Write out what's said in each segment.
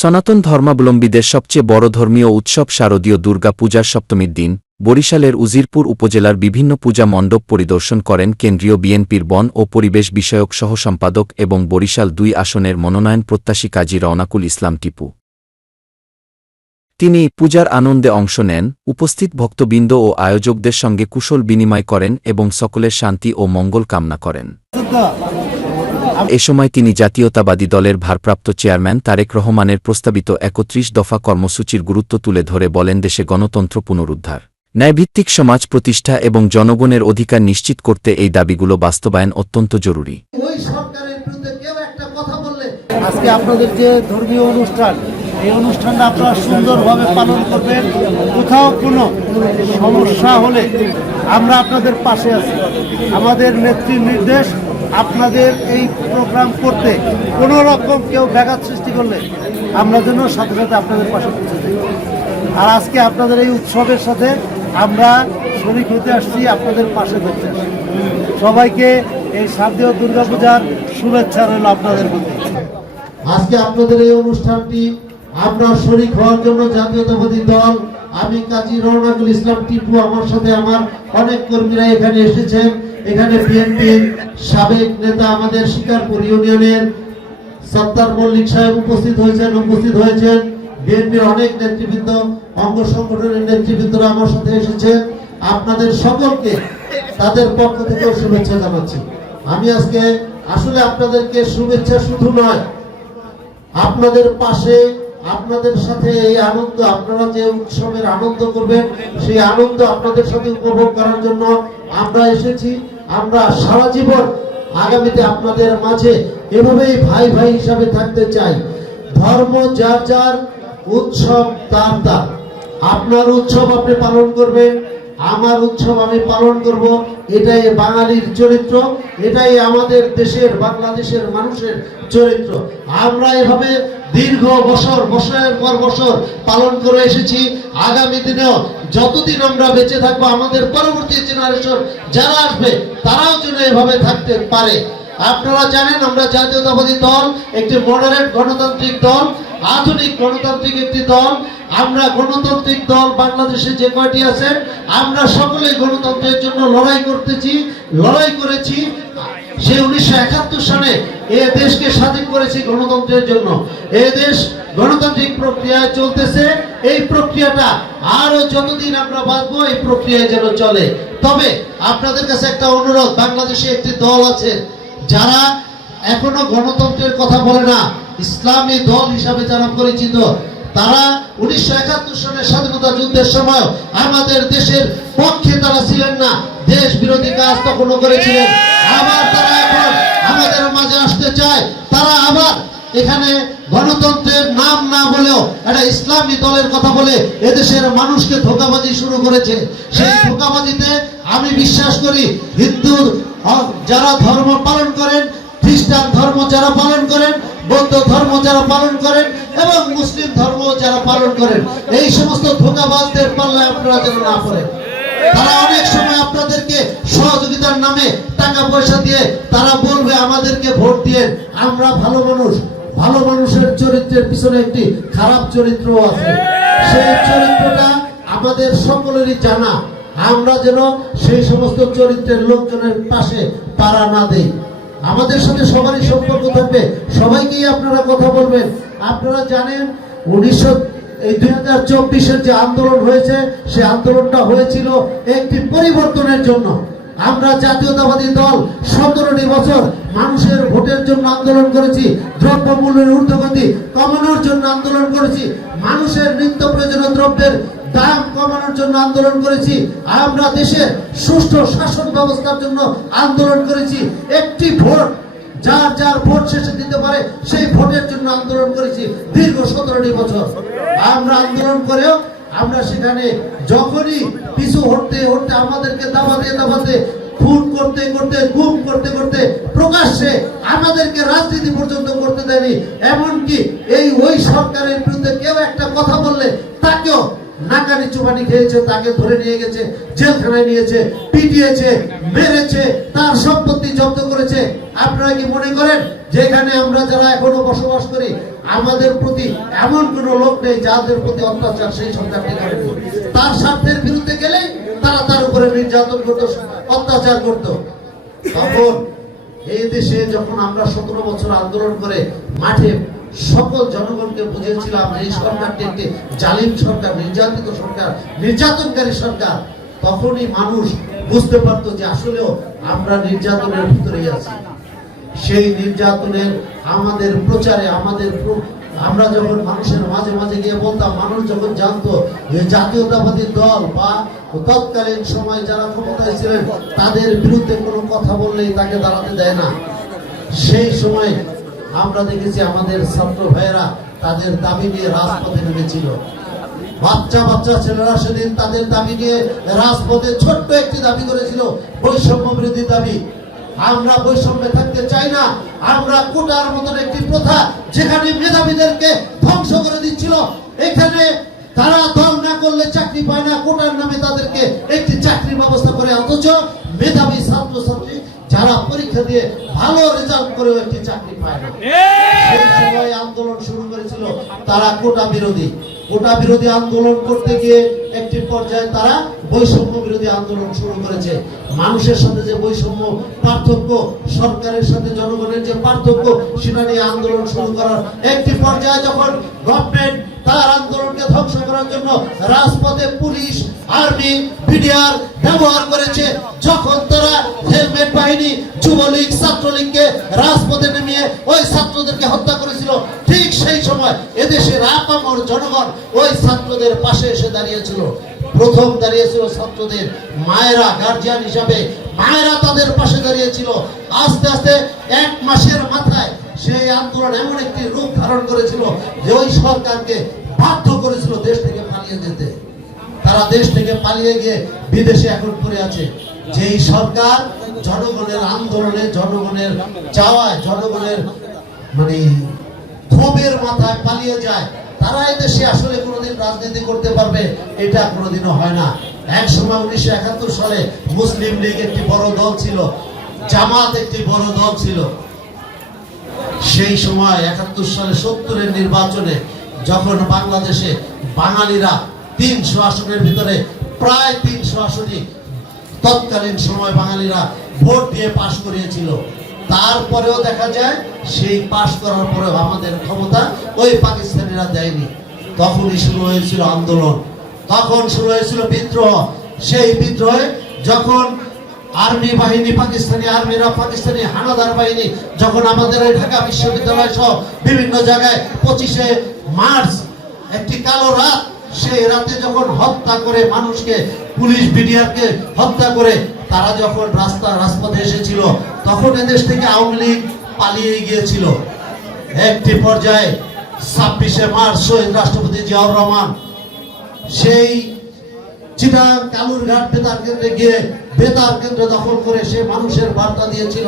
সনাতন ধর্মাবলম্বীদের সবচেয়ে বড় ধর্মীয় উৎসব শারদীয় দুর্গা পূজার সপ্তমীর দিন। বরিশালের উজিরপুর উপজেলার বিভিন্ন পূজা মণ্ডপ পরিদর্শন করেন কেন্দ্রীয় বিএনপির বন ও পরিবেশ বিষয়ক সহসম্পাদক এবং বরিশাল দুই আসনের মনোনয়ন প্রত্যাশী কাজী রওনাকুল ইসলাম টিপু। তিনি পূজার আনন্দে অংশ নেন, উপস্থিত ভক্তবৃন্দ ও আয়োজকদের সঙ্গে কুশল বিনিময় করেন এবং সকলের শান্তি ও মঙ্গল কামনা করেন। এ সময় তিনি জাতীয়তাবাদী দলের ভারপ্রাপ্ত চেয়ারম্যান তারেক রহমানের প্রস্তাবিত একত্রিশ দফা কর্মসূচির গুরুত্ব তুলে ধরে বলেন দেশে গণতন্ত্র পুনরুদ্ধার ন্যায়ভিত্তিক সমাজ প্রতিষ্ঠা এবং জনগণের অধিকার নিশ্চিত করতে এই দাবিগুলো বাস্তবায়ন অত্যন্ত জরুরি। ওই সরকারের বিরুদ্ধে কেউ একটা কথা বললে? আজকে আপনাদের যে ধর্মীয় অনুষ্ঠান এই অনুষ্ঠানটা আপনারা সুন্দরভাবে পালন করবেন। কোথাও কোনো সমস্যা হলে আমরা আপনাদের পাশে আছি। আমাদের নেত্রীর নির্দেশ আপনাদের এই প্রোগ্রাম করতে কোনো রকম কেউ ব্যাঘাত সৃষ্টি করলে আমরা যেন সাথে সাথে আপনাদের পাশে পৌঁছে যাই। আর আজকে আপনাদের এই উৎসবের সাথে আমরা শরিক হতে আসছি, আপনাদের পাশে ধরতে সবাইকে এই শারদীয় দুর্গাপূজার শুভেচ্ছা রইল আপনাদের প্রতি। আজকে আপনাদের এই অনুষ্ঠানটি আমরা শরিক হওয়ার জন্য জাতীয়তাবাদী দল, আমি কাজী রওনাকুল ইসলাম টিপু আমার সাথে আমার অনেক কর্মীরা এখানে এসেছেন। এখানে বিএনপির সাবেক নেতা আমাদের শিকারপুর ইউনিয়নের সত্তার মল্লিক সাহেব উপস্থিত হয়েছেন উপস্থিত হয়েছেন। বিএনপির অনেক নেতৃবৃন্দ, অঙ্গ সংগঠনের নেতৃবৃন্দরা আমার সাথে এসেছেন। আপনাদের সকলকে তাদের পক্ষ থেকে শুভেচ্ছা জানাচ্ছি। আমি আজকে আসলে আপনাদেরকে শুভেচ্ছা শুধু নয়, আপনাদের পাশে, আপনাদের সাথে এই আনন্দ, আপনারা যে উৎসবের আনন্দ করবেন, সেই আনন্দ আপনাদের সাথে উপভোগ করার জন্য আমরা এসেছি। আমরা সারা জীবন আগামীতে আপনাদের মাঝে এভাবেই ভাই ভাই হিসাবে থাকতে চাই। ধর্ম যার যার উৎসব তার তার। আপনার উৎসব আপনি পালন করবেন, আমার উৎসব আমি পালন করব, এটাই বাঙালির চরিত্র, এটাই আমাদের দেশের, বাংলাদেশের মানুষের চরিত্র। আমরা এভাবে দীর্ঘ বছর, বছরের পর বছর পালন করে এসেছি। আগামী দিনেও যতদিন আমরা বেঁচে থাকব, আমাদের পরবর্তী জেনারেশন যারা আসবে, তারাও যেন এভাবে থাকতে পারে। আপনারা জানেন, আমরা জাতীয়তাবাদী দল, একটি মডারেট গণতান্ত্রিক দল, আধুনিক গণতান্ত্রিক একটি দল। আমরা গণতান্ত্রিক দল, বাংলাদেশে যে কয়টি আছে, আমরা সকলে গণতন্ত্রের জন্য লড়াই করতেছি, লড়াই করেছি। সে উনিশশো একাত্তর সালে এ দেশকে স্বাধীন করেছি গণতন্ত্রের জন্য। এ দেশ গণতান্ত্রিক প্রক্রিয়ায় চলতেছে। এই প্রক্রিয়াটা আরও যতদিন আমরা বাঁচবো, এই প্রক্রিয়ায় যেন চলে। তবে আপনাদের কাছে একটা অনুরোধ, বাংলাদেশে একটি দল আছে যারা এখনও গণতন্ত্রের কথা বলে না, ইসলামী দল হিসাবে যারা পরিচিত তারা উনিশশো একাত্তর সালের স্বাধীনতা যুদ্ধের সময় আমাদের দেশের পক্ষে তারা ছিলেন না। দেশ বিরোধী কাজ তখনও করেছিলেন। আবার তারা এখন আমাদের মাঝে আসতে চায়। তারা আবার এখানে গণতন্ত্রের নাম না বলেও একটা ইসলামী দলের কথা বলে এদেশের মানুষকে ধোকাবাজি শুরু করেছে। সেই ধোকাবাজিতে আমি বিশ্বাস করি হিন্দু যারা ধর্ম পালন করেন, খ্রিস্টান ধর্ম যারা পালন করেন বৌদ্ধ ধর্ম যারা পালন করেন এবং মুসলিম ধর্ম যারা পালন করেন, এই সমস্ত ধোকাবাজদের পাল্লায় আপনারা যেন না পড়েন। তারা অনেক সময় আপনাদেরকে সহযোগিতার নামে টাকা পয়সা দিয়ে তারা বলবে, আমাদেরকে ভোট দিয়ে আমরা ভালো মানুষ। ভালো মানুষের চরিত্রের পিছনে একটি খারাপ চরিত্র আছে। সেই চরিত্রটা আমাদের সকলেরই জানা। আমরা যেন সেই সমস্ত চরিত্রের লোকজনের পাশে পাড়া না দেই। আমাদের সাথে সবারই সম্পর্ক থাকবে। সবাইকেই আপনারা কথা বলবেন। আপনারা জানেন, উনিশশো, এই দুই হাজার চব্বিশের যে আন্দোলন হয়েছে সেই আন্দোলনটা হয়েছিল একটি পরিবর্তনের জন্য। আমরা জাতীয়তাবাদী দল, সতেরোটি বছর মানুষের ভোটের জন্য আন্দোলন করেছি দ্রব্যমূল্যের ঊর্ধ্বগতি কমানোর জন্য আন্দোলন করেছি, মানুষের নিত্য প্রয়োজনীয় দ্রব্যের দাম কমানোর জন্য আন্দোলন করেছি। আমরা দেশের সুষ্ঠু শাসন ব্যবস্থার জন্য আন্দোলন করেছি। একটি ভোট, যার যার ভোট শেষে দিতে পারে, সেই ভোটের জন্য আন্দোলন করেছি দীর্ঘ সতেরোটি বছর। আমরা আন্দোলন করেও আমরা সেখানে যখনই পিছু হটতে হটতে আমাদেরকে দাবাতে দাবাতে, খুন করতে করতে, গুম করতে করতে প্রকাশ্যে আমাদেরকে রাজনীতি পর্যন্ত করতে দেয়নি। এমনকি এই ওই সরকারের বিরুদ্ধে কেউ একটা কথা বললে তাকেও নাকানি চুবানি খেয়েছে, তাকে ধরে নিয়ে গেছে, জেলখানায় নিয়েছে, পিটিয়েছে, মেরেছে, তার সম্পত্তি জব্দ করেছে। আপনারা কি মনে করেন যেখানে আমরা যারা এখনও বসবাস করি, আমাদের প্রতি এমন কোন লোক নেই যাদের প্রতি অত্যাচার সেই সরকারটি করেনি তার স্বার্থের বিরুদ্ধে গেলেই তারা তার উপরে নির্যাতন করত, অত্যাচার করত। তখন এই দেশে যখন আমরা সতেরো বছর আন্দোলন করে মাঠে সকল জনগণকে বুঝিয়েছিলাম যে এই সরকারটি একটি জালিম সরকার, নির্যাতিত সরকার, নির্যাতনকারী সরকার, তখনই মানুষ বুঝতে পারতো যে আসলেও আমরা নির্যাতনের ভিতরেই আছি। সেই নির্যাতনের আমাদের প্রচারে, আমাদের আমরা যখন মানুষের মাঝে মাঝে গিয়ে বলতাম, মানুষ যখন জানতো যে জাতীয়তাবাদী দল বা তৎকালীন সময় যারা ক্ষমতায় ছিলেন, তাদের বিরুদ্ধে কোনো কথা বললেই তাকে দাঁড়াতে দেয় না। সেই সময় আমরা দেখেছি আমাদের ছাত্র ভাইয়েরা তাদের দাবি নিয়ে রাজপথে নেমেছিল। বাচ্চা বাচ্চা ছেলেরা সেদিন তাদের দাবি নিয়ে রাজপথে ছোট্ট একটি দাবি করেছিল, বৈষম্য বিরোধী দাবি। আমরা বৈষম্যে থাকতে চাই না, আমরা কোটার মতন একটি প্রথা যেখানে মেধাবীদেরকে ধ্বংস করে দিচ্ছিল, এখানে তারা দল না করলে চাকরি পায় না, কোটার নামে তাদেরকে একটি চাকরির ব্যবস্থা করে, অথচ মেধাবী ছাত্রছাত্রী যারা পরীক্ষা দিয়ে ভালো রেজাল্ট করে একটি চাকরি পায় না। সেই সময় আন্দোলন শুরু করেছিল তারা কোটা বিরোধী। কোটা বিরোধী আন্দোলন করতে গিয়ে একটি পর্যায়ে তারা বৈষম্য বিরোধী আন্দোলন শুরু করেছে। মানুষের সাথে যে বৈষম্য পার্থক্য সরকারের সাথে জনগণের যে পার্থক্য সেটা নিয়ে আন্দোলন শুরু করার একটি পর্যায়ে যখন গভর্নমেন্ট তার আন্দোলনকে ধ্বংস করার জন্য রাজপথে পুলিশ, আর্মি, বিডিআর ব্যবহার করেছে। যখন তারা হেলমেট বাহিনী, যুবলীগ, ছাত্রলীগকে রাজপথে নেমিয়ে ওই ছাত্রদেরকে হত্যা করেছিল, ঠিক সেই সময় এদেশের আপামর জনগণ ওই ছাত্রদের পাশে এসে দাঁড়িয়েছিল। প্রথম দাঁড়িয়েছিল ছাত্রদের মায়েরা গার্জিয়ান হিসাবে। মায়েরা তাদের পাশে দাঁড়িয়েছিল। আস্তে আস্তে এক মাসের মাথায় সেই আন্দোলন এমন একটি রূপ ধারণ করেছিল যে ওই সরকারকে বাধ্য করেছিল দেশ থেকে পালিয়ে যেতে। তারা দেশ থেকে পালিয়ে গিয়ে বিদেশে এখন পড়ে আছে। যেই সরকার জনগণের আন্দোলনে, জনগণের চাওয়ায়, জনগণের মানে ক্ষোভের মাথায় পালিয়ে যায় তারা দেশে আসলে কোনোদিন রাজনীতি করতে পারবে, এটা কোনোদিনও হয় না। এক সময় উনিশশো একাত্তর সালে মুসলিম লীগ একটি বড় দল ছিল, জামাত একটি বড় দল ছিল। সেই সময় একাত্তর সালে সত্তরের নির্বাচনে যখন বাংলাদেশে বাঙালিরা তিনশো আসনের ভিতরে প্রায় তিনশো আসনই তৎকালীন সময় বাঙালিরা ভোট দিয়ে পাশ করিয়েছিল, তারপরেও দেখা যায় সেই পাশ করার পরেও আমাদের ক্ষমতা ওই পাকিস্তানিরা দেয়নি। তখনই শুরু হয়েছিল আন্দোলন, তখন শুরু হয়েছিল বিদ্রোহ। সেই বিদ্রোহে যখন আর্মি বাহিনী পাকিস্তানি, আর্মিরা পাকিস্তানি, হানাদার বাহিনী, যখন আমাদের এই ঢাকা বিশ্ববিদ্যালয় সহ বিভিন্ন জায়গায় পঁচিশে মার্চ, একটি কালো রাত, সেই রাতে যখন হত্যা করে মানুষকে, পুলিশ বিডিআরকে হত্যা করে, তারা যখন রাস্তা, রাজপথে এসেছিল, তখন এদেশ থেকে আওয়ামী লীগ পালিয়ে গিয়েছিল। একটি পর্যায়ে ছাব্বিশে মার্চ শহীদ রাষ্ট্রপতি জিয়াউর রহমান সেই চিটাং কালুরঘাট বেতার কেন্দ্রে গিয়ে বেতার কেন্দ্র দখল করে সে মানুষের বার্তা দিয়েছিল।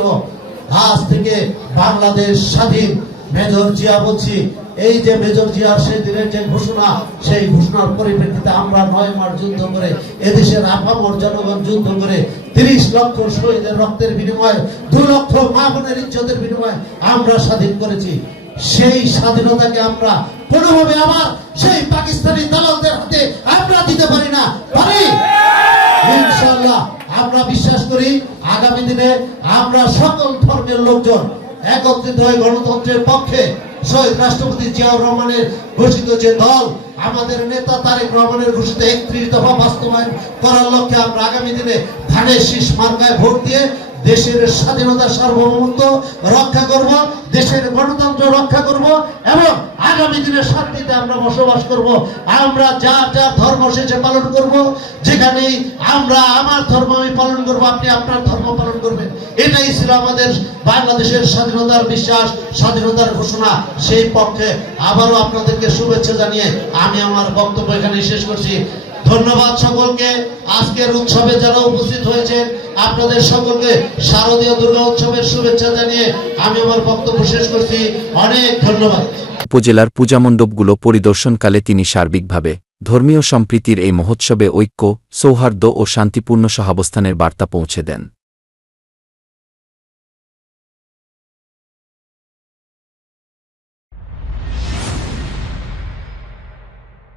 আজ থেকে বাংলাদেশ স্বাধীন। মেজর জিয়া বলছি, এই যে মেজর জিয়ার সেই দিনের যে ঘোষণা, সেই ঘোষণার পরিপ্রেক্ষিতে আমরা নয় মাস যুদ্ধ করে, এদেশের আপামর জনগণ যুদ্ধ করে তিরিশ লক্ষ শহীদের রক্তের বিনিময়ে, দু লক্ষ মা বোনের ইজ্জতের বিনিময়ে আমরা স্বাধীন করেছি। সেই স্বাধীনতাকে আমরা কোনোভাবে আবার আগামী দিনে আমরা সকল ধর্মের লোকজন একত্রিত হয়ে গণতন্ত্রের পক্ষে শহীদ রাষ্ট্রপতি জিয়াউর রহমানের ঘোষিত যে দল, আমাদের নেতা তারেক রহমানের ঘোষিত একত্রিশ দফা বাস্তবায়ন করার লক্ষ্যে আমরা আগামী দিনে ধানের শীষ মার্কায় ভোট দিয়ে দেশের স্বাধীনতা সার্বভৌমত্ব রক্ষা করব, দেশের গণতন্ত্র রক্ষা করব, এবং আগামী দিনে শান্তিতে আমরা বসবাস করব। আমরা যার যার ধর্ম শেষে পালন করব যেখানে আমরা আমার ধর্ম আমি পালন করব, আপনি আপনার ধর্ম পালন করবেন। এটাই ছিল আমাদের বাংলাদেশের স্বাধীনতার বিশ্বাস, স্বাধীনতার ঘোষণা। সেই পক্ষে আবারও আপনাদেরকে শুভেচ্ছা জানিয়ে আমি আমার বক্তব্য এখানে শেষ করছি। ধন্যবাদ সকলকে। আজকের উৎসবে যারা উপস্থিত হয়েছেন, আপনাদের সকলকে শারদীয় দুর্গা উৎসবের শুভেচ্ছা জানিয়ে আমি আমার বক্তব্য শেষ করছি। অনেক ধন্যবাদ। উপজেলার পূজামণ্ডপগুলো পরিদর্শনকালে তিনি সার্বিকভাবে ধর্মীয় সম্প্রীতির এই মহোৎসবে ঐক্য, সৌহার্দ্য ও শান্তিপূর্ণ সহাবস্থানের বার্তা পৌঁছে দেন।